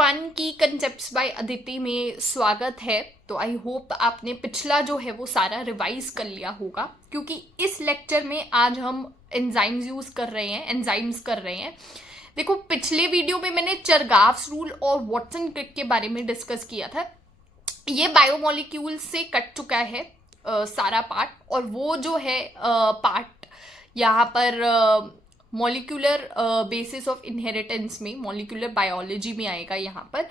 One की concepts bye Aditi में स्वागत है। तो आई होप आपने पिछला जो है वो सारा रिवाइज कर लिया होगा, क्योंकि इस लेक्चर में आज हम एंजाइम्स कर रहे हैं। देखो, पिछले वीडियो में मैंने चरगाव्स रूल और वॉटसन क्रिक के बारे में डिस्कस किया था। ये बायोमोलिक्यूल से कट चुका है सारा पार्ट, और वो जो है पार्ट यहाँ पर मॉलिक्यूलर बेसिस ऑफ इनहेरिटेंस में, मॉलिक्यूलर बायोलॉजी में आएगा यहाँ पर।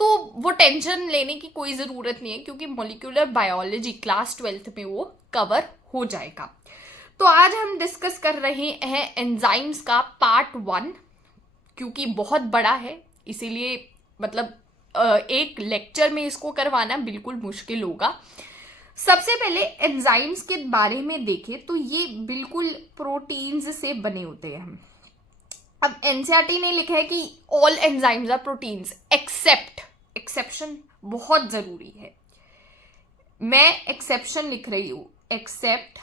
तो वो टेंशन लेने की कोई ज़रूरत नहीं है, क्योंकि मॉलिक्यूलर बायोलॉजी क्लास 12th में वो कवर हो जाएगा। तो आज हम डिस्कस कर रहे हैं एंजाइम्स का पार्ट 1, क्योंकि बहुत बड़ा है, इसीलिए मतलब एक लेक्चर में इसको करवाना बिल्कुल मुश्किल होगा। सबसे पहले एंजाइम्स के बारे में देखें तो ये बिल्कुल प्रोटीन्स से बने होते हैं। अब एनसीईआरटी ने लिखा है कि all enzymes are proteins except, exception बहुत जरूरी है, मैं एक्सेप्शन लिख रही हूं, except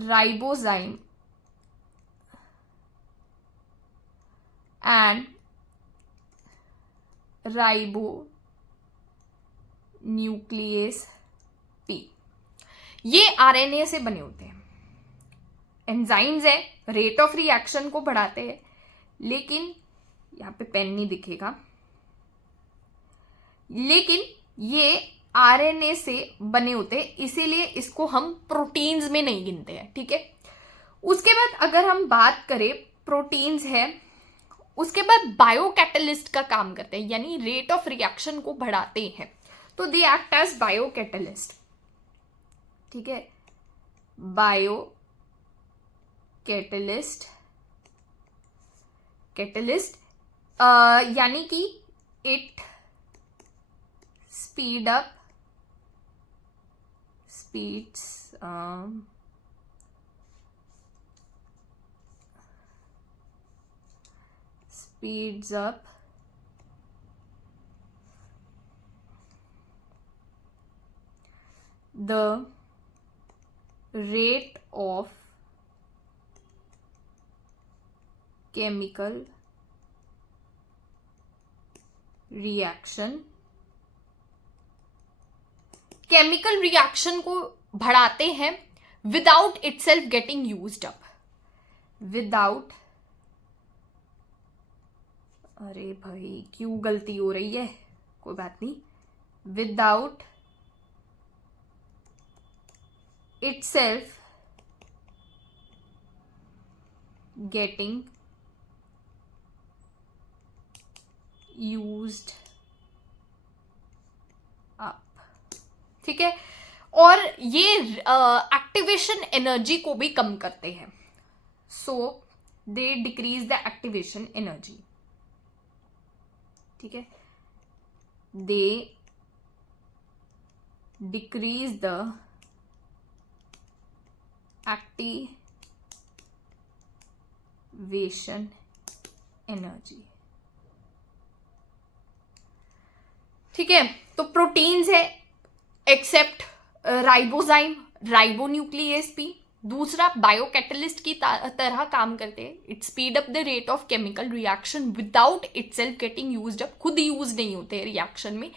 ribozyme and ribonuclease P. ये आरएनए से बने होते हैं। एंजाइम्स है, रेट ऑफ रिएक्शन को बढ़ाते हैं, लेकिन यहां पे पेन नहीं दिखेगा, लेकिन ये आरएनए से बने होते हैं, इसीलिए इसको हम प्रोटीन्स में नहीं गिनते हैं। ठीक है, उसके बाद अगर हम बात करें, प्रोटीन्स है, उसके बाद बायोकैटलिस्ट का काम करते हैं, यानी रेट ऑफ रिएक्शन को बढ़ाते हैं, तो दे एक्ट एज बायोकैटलिस्ट। ठीक है, बायोकैटलिस्ट, कैटलिस्ट यानी कि it speeds up the rate of chemical reaction, chemical reaction को बढ़ाते हैं without itself getting used up, without, अरे भाई क्यों गलती हो रही है, कोई बात नहीं, without itself getting used up। ठीक है, और ये एक्टिवेशन एनर्जी को भी कम करते हैं, so they decrease the activation energy. ठीक है, they decrease the activation energy. ठीक है, तो प्रोटीन्स है, एक्सेप्ट राइबोजाइम, राइबोन्यूक्लियस पी। दूसरा, बायोकैटलिस्ट की तरह काम करते हैं, it speed up the rate of chemical reaction without itself getting used up, खुद यूज नहीं होते रिएक्शन में।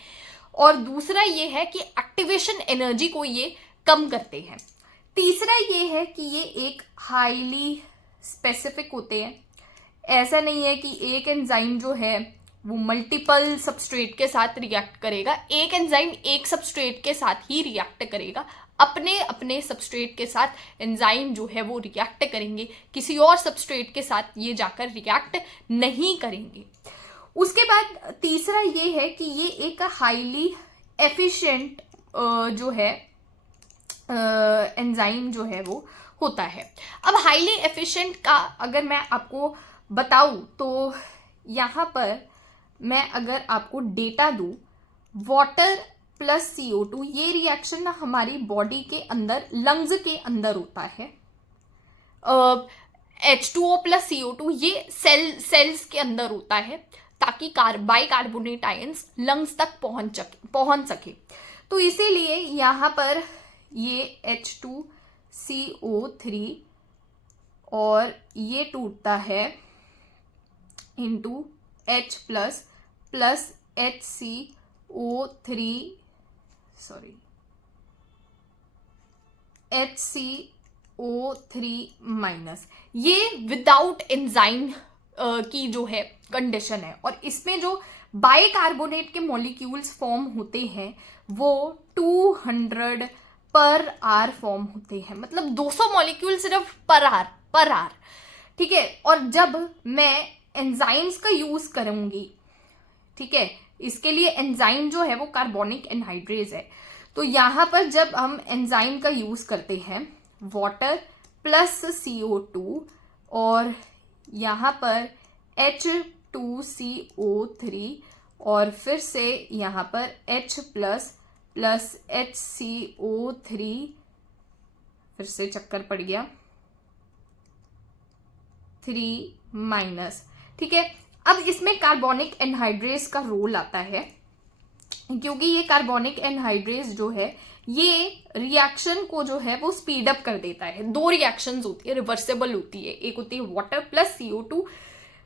और दूसरा ये है कि एक्टिवेशन एनर्जी को ये कम करते हैं। तीसरा ये है कि ये एक हाईली स्पेसिफिक होते हैं, ऐसा नहीं है कि एक एंजाइम जो है वो मल्टीपल सबस्ट्रेट के साथ रिएक्ट करेगा, एक एंजाइम एक सबस्ट्रेट के साथ ही रिएक्ट करेगा, अपने अपने सबस्ट्रेट के साथ एंजाइम जो है वो रिएक्ट करेंगे, किसी और सबस्ट्रेट के साथ ये जाकर रिएक्ट नहीं करेंगे। उसके बाद तीसरा ये है कि ये एक हाईली एफिशिएंट जो है एंजाइम जो है वो होता है। अब हाईली एफिशिएंट का अगर मैं आपको बताऊं तो यहाँ पर मैं अगर आपको डेटा दूं, वाटर प्लस CO2, ये रिएक्शन ना हमारी बॉडी के अंदर, लंग्स के अंदर होता है। H2O प्लस CO2 ये सेल्स के अंदर होता है, ताकि बाइकार्बोनेट आयंस लंग्स तक पहुंच सके। तो इसीलिए यहाँ पर ये H2CO3 और ये टूटता है into H plus HCO3 minus. ये विदाउट एंजाइम की जो है कंडीशन है। और इसमें जो बाइकार्बोनेट के मॉलिक्यूल्स फॉर्म होते हैं वो 200 पर आर फॉर्म होते हैं, मतलब 200 मॉलिक्यूल सिर्फ पर आर। ठीक है। और जब मैं एंजाइम्स का यूज करूंगी, ठीक है, इसके लिए एंजाइम जो है वो कार्बोनिक एनहाइड्रेज है, तो यहां पर जब हम एंजाइम का यूज करते हैं वाटर प्लस CO2 और यहां पर H2CO3 और फिर से यहां पर H प्लस HCO3, फिर से चक्कर पड़ गया, 3 माइनस। ठीक है। अब इसमें कार्बोनिक एनहाइड्रेज का रोल आता है, क्योंकि ये कार्बोनिक एनहाइड्रेज जो है ये रिएक्शन को जो है वो स्पीड अप कर देता है। 2 रिएक्शंस होती है, रिवर्सेबल होती है। एक होती है water plus CO2,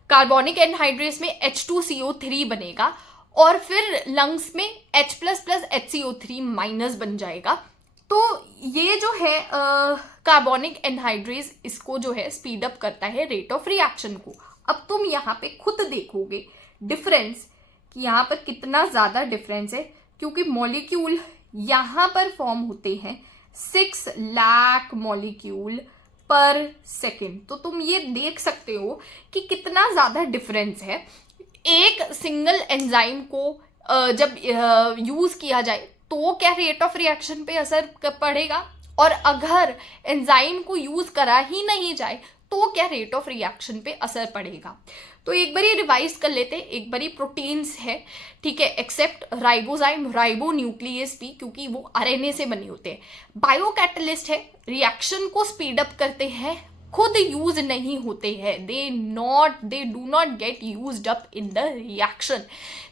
carbonic anhydrase में H2CO3 बनेगा और फिर लंग्स में H प्लस HCO3 माइनस बन जाएगा। तो ये जो है कार्बोनिक एनहाइड्रेज इसको जो है स्पीड अप करता है रेट ऑफ रिएक्शन को। अब तुम यहाँ पे खुद देखोगे डिफरेंस कि यहाँ पर कितना ज्यादा डिफरेंस है, क्योंकि मॉलिक्यूल यहाँ पर फॉर्म होते हैं 6 लाख मॉलिक्यूल पर सेकेंड। तो तुम ये देख सकते हो कि कितना ज्यादा डिफरेंस है। एक सिंगल एंजाइम को जब यूज किया जाए तो क्या रेट ऑफ रिएक्शन पे असर पड़ेगा, और अगर एंजाइम को यूज करा ही नहीं जाए तो क्या रेट ऑफ रिएक्शन पे असर पड़ेगा। तो एक बार ये रिवाइज कर लेते हैं। एक बार प्रोटीन्स है, ठीक है, एक्सेप्ट राइबोजाइम, राइबो न्यूक्लियस भी, क्योंकि वो RNA से बने होते हैं। बायो कैटलिस्ट है, रिएक्शन को स्पीड अप करते हैं, खुद यूज नहीं होते हैं, they do not get used up in the reaction.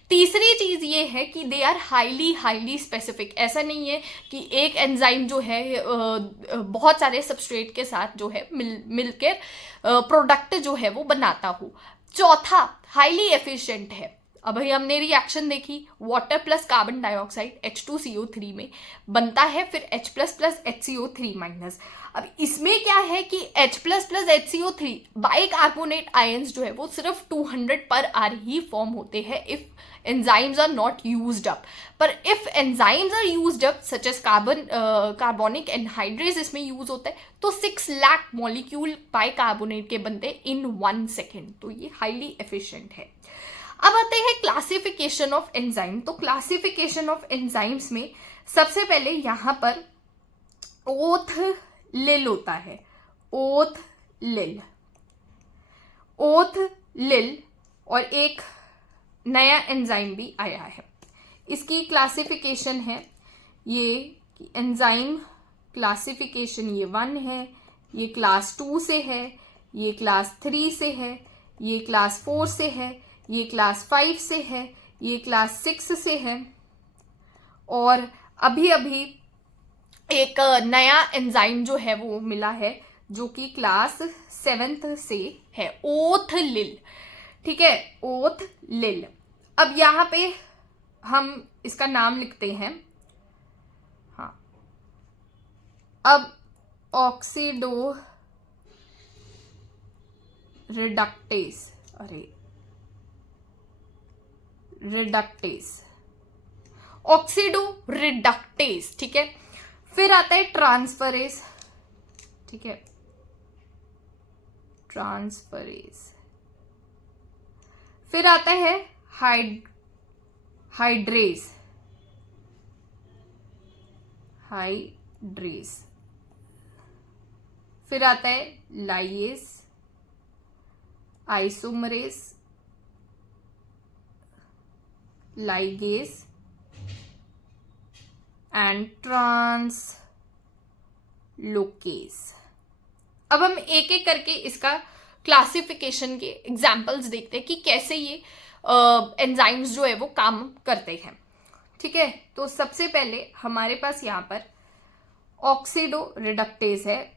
तीसरी चीज ये है कि दे आर हाईली स्पेसिफिक। ऐसा नहीं है कि एक एंजाइम जो है बहुत सारे सबस्ट्रेट के साथ जो है मिलकर प्रोडक्ट जो है वो बनाता हो। चौथा, हाईली एफिशिएंट है। अब हमने रिएक्शन देखी, water plus carbon dioxide H2CO3 में बनता है फिर H प्लस HCO3 माइनस। अब इसमें क्या है कि H plus HCO3 bicarbonate ions जो है वो सिर्फ 200 पर आर ही फॉर्म होते हैं if enzymes are not used up. पर if enzymes are used up such as carbonic anhydrase इसमें यूज होता है तो 6 लाख मॉलिक्यूल बाइकार्बोनेट के बनते हैं इन 1 सेकेंड। तो ये हाईली एफिशिएंट है। अब आते हैं क्लासिफिकेशन ऑफ एंजाइम। तो क्लासिफिकेशन ऑफ एंजाइम्स में सबसे पहले यहां पर ओथ लिल होता है, ओथ लिल, और एक नया एंजाइम भी आया है। इसकी क्लासिफिकेशन है ये एंजाइम क्लासिफिकेशन, ये 1 है, ये क्लास 2 से है, ये क्लास 3 से है, ये क्लास 4 से है, ये क्लास 5 से है, ये क्लास 6 से है, और अभी एक नया एंजाइम जो है वो मिला है जो कि क्लास 7 से है, ओथ लिल। ठीक है, ओथ लिल। अब यहां पे हम इसका नाम लिखते हैं। हाँ, अब ऑक्सीडो रिडक्टेस, ऑक्सीडो रिडक्टेस। ठीक है। फिर आता है ट्रांसफरेज। ठीक है, ट्रांसफरेज। फिर आता है हाइड्रेज, फिर आता है lyase, isomerase, ligase and translocase. अब हम एक एक करके इसका क्लासिफिकेशन के एग्जाम्पल्स देखते हैं कि कैसे ये एंजाइम्स जो है वो काम करते हैं। ठीक है, तो सबसे पहले हमारे पास यहाँ पर ऑक्सीडो रिडक्टेज है,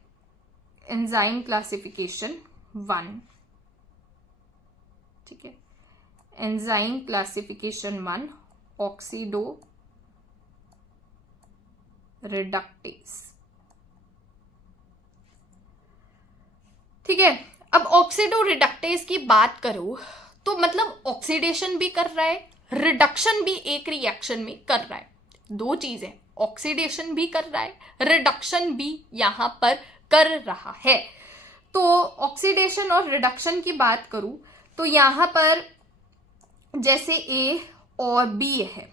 एंजाइम क्लासिफिकेशन 1। ठीक है, एंजाइम क्लासिफिकेशन 1 ऑक्सीडो रिडक्टेज। ठीक है, अब ऑक्सीडो रिडक्टेज की बात करो तो मतलब ऑक्सीडेशन भी कर रहा है, रिडक्शन भी एक रिएक्शन में कर रहा है। दो चीजें, ऑक्सीडेशन भी कर रहा है, रिडक्शन भी यहां पर कर रहा है। तो ऑक्सीडेशन और रिडक्शन की बात करूं तो यहां पर जैसे ए और बी है,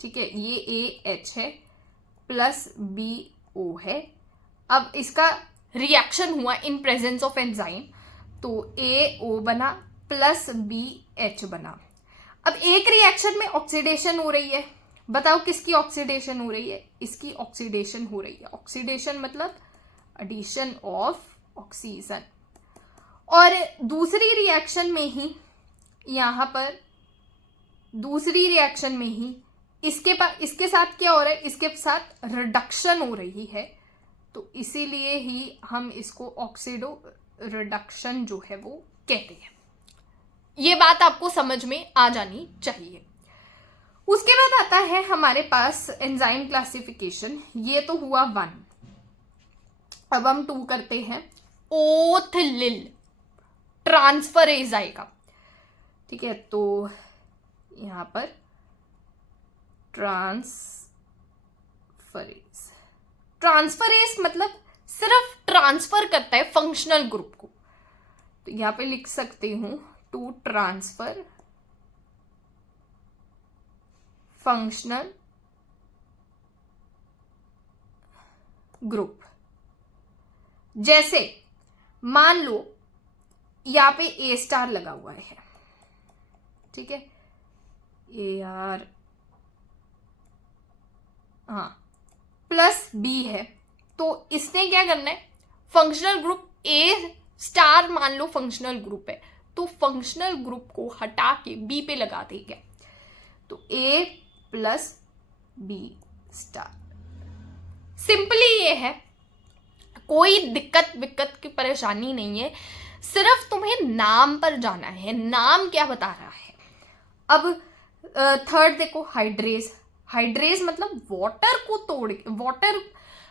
ठीक है, ये ए एच है प्लस बी ओ है। अब इसका रिएक्शन हुआ इन प्रेजेंस ऑफ एंजाइम, तो ए ओ बना प्लस बी एच बना। अब एक रिएक्शन में ऑक्सीडेशन हो रही है, बताओ किसकी ऑक्सीडेशन हो रही है? इसकी ऑक्सीडेशन हो रही है। ऑक्सीडेशन मतलब एडिशन ऑफ ऑक्सीजन। और दूसरी रिएक्शन में ही यहां पर दूसरी रिएक्शन में ही इसके साथ क्या हो रहा है? इसके साथ रिडक्शन हो रही है, तो इसीलिए ही हम इसको ऑक्सीडो रिडक्शन जो है वो कहते हैं। ये बात आपको समझ में आ जानी चाहिए। उसके बाद आता है हमारे पास एंजाइम क्लासिफिकेशन, ये तो हुआ 1। अब हम 2 करते हैं। ओथलिल ट्रांसफरेज आएगा, ठीक है, तो यहां पर ट्रांसफरेज मतलब सिर्फ ट्रांसफर करता है फंक्शनल ग्रुप को, तो यहां पे लिख सकती हूं टू ट्रांसफर फंक्शनल ग्रुप। जैसे मान लो यहां पे ए स्टार लगा हुआ है, ठीक है, ए आर, हाँ, प्लस बी है, तो इसने क्या करना है? फंक्शनल ग्रुप ए स्टार मान लो फंक्शनल ग्रुप है, तो फंक्शनल ग्रुप को हटा के बी पे लगा देंगे, तो ए प्लस बी स्टार। सिंपली ये है, कोई दिक्कत विक्कत की परेशानी नहीं है, सिर्फ तुम्हें नाम पर जाना है, नाम क्या बता रहा है। अब थर्ड देखो, हाइड्रेज। हाइड्रेज मतलब वाटर को तोड़, वाटर,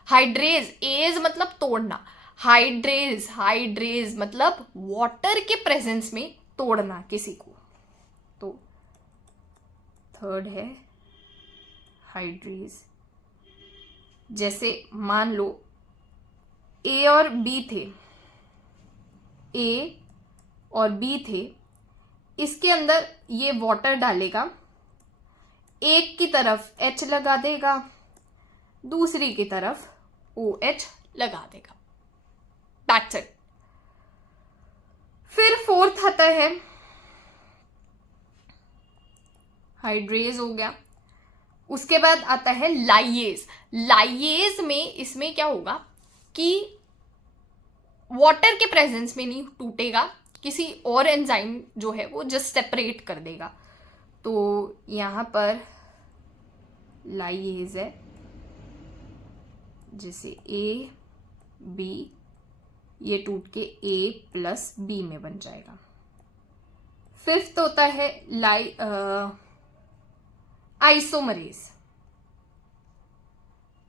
हाइड्रेज, एज मतलब तोड़ना, हाइड्रेज मतलब वाटर के प्रेजेंस में तोड़ना किसी को, तो थर्ड है हाइड्रेज। जैसे मान लो ए और बी थे, ए और बी थे, इसके अंदर ये वाटर डालेगा, एक की तरफ H लगा देगा, दूसरी की तरफ OH लगा देगा, दैट्स इट। फिर फोर्थ आता है हाइड्रेज, हो गया। उसके बाद आता है लाइएज। लाइएज में इसमें क्या होगा कि वाटर के प्रेजेंस में नहीं टूटेगा, किसी और एंजाइम जो है वो जस्ट सेपरेट कर देगा, तो यहां पर लाइएज है, जैसे ए बी, ये टूट के ए प्लस बी में बन जाएगा। फिफ्थ होता है आइसोमरेज,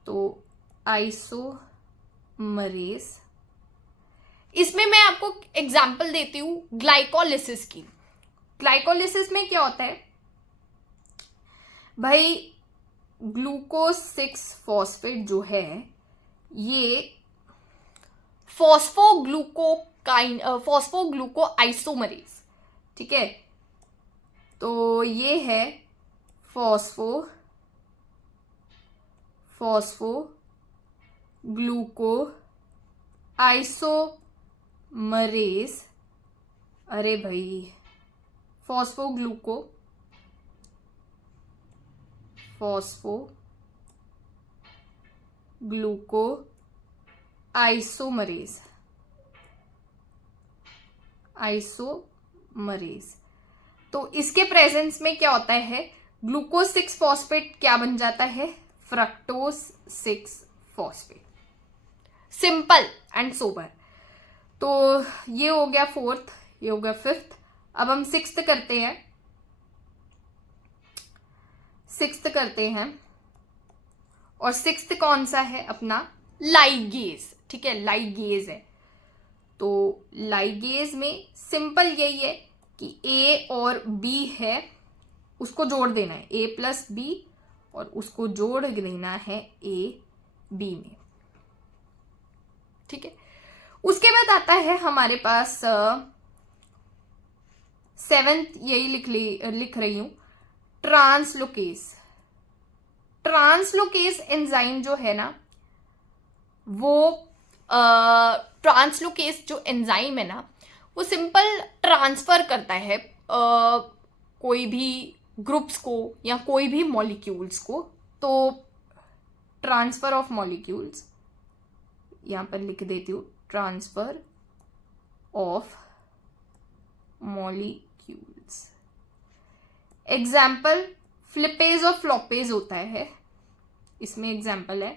तो आइसोमरेज, इसमें मैं आपको एग्जांपल देती हूं ग्लाइकोलिसिस की। ग्लाइकोलिसिस में क्या होता है भाई, ग्लूकोज 6 फॉस्फेट जो है ये फॉस्फोग्लूको आइसोमरेज, ठीक है, तो ये है फॉस्फोग्लूको आइसोमरेज। अरे भाई, फॉस्फोग्लूको आइसोमरेज, तो इसके प्रेजेंस में क्या होता है, ग्लूकोज 6 फॉस्फेट क्या बन जाता है, fructose 6 phosphate. Simple and sober. तो ये हो गया फोर्थ, ये हो गया फिफ्थ। अब हम सिक्स्थ करते हैं। सिक्स्थ करते हैं, और सिक्स्थ कौन सा है अपना? लाइगेज, ठीक है, लाइगेज है। तो लाइगेज में सिंपल यही है कि ए और बी है, उसको जोड़ देना है, ए प्लस बी, और उसको जोड़ देना है ए बी में, ठीक है। उसके बाद आता है हमारे पास सेवेंथ, यही लिख रही हूं, ट्रांसलोकेज। ट्रांसलोकेज एंजाइम जो है ना, वो ट्रांसलोकेज जो एंजाइम है ना, वो सिंपल ट्रांसफर करता है कोई भी ग्रुप्स को या कोई भी मॉलिक्यूल्स को। तो ट्रांसफर ऑफ मॉलिक्यूल्स, यहां पर लिख देती हूं, ट्रांसफर ऑफ मॉलिक्यूल्स। एग्जाम्पल फ्लिपेज और फ्लॉपेज होता है, इसमें एग्जाम्पल है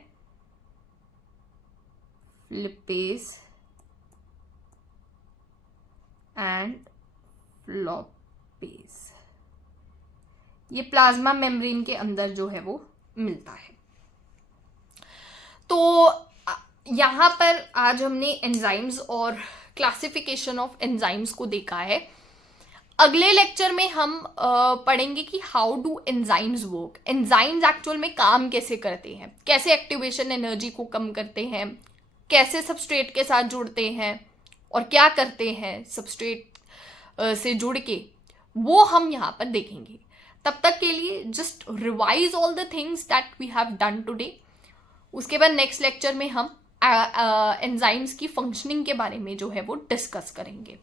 फ्लिपेज एंड फ्लॉपेज। ये प्लाज्मा मेम्ब्रेन के अंदर जो है वो मिलता है। तो यहां पर आज हमने एंजाइम्स और क्लासिफिकेशन ऑफ एंजाइम्स को देखा है। अगले लेक्चर में हम पढ़ेंगे कि how do enzymes work. Enzymes actual में काम कैसे करते हैं, कैसे एक्टिवेशन एनर्जी को कम करते हैं, कैसे सबस्ट्रेट के साथ जुड़ते हैं, और क्या करते हैं सबस्ट्रेट से जुड़ के, वो हम यहाँ पर देखेंगे। तब तक के लिए just revise all the things that we have done today. उसके बाद नेक्स्ट लेक्चर में हम एंजाइम्स की फंक्शनिंग के बारे में जो है वो डिस्कस करेंगे।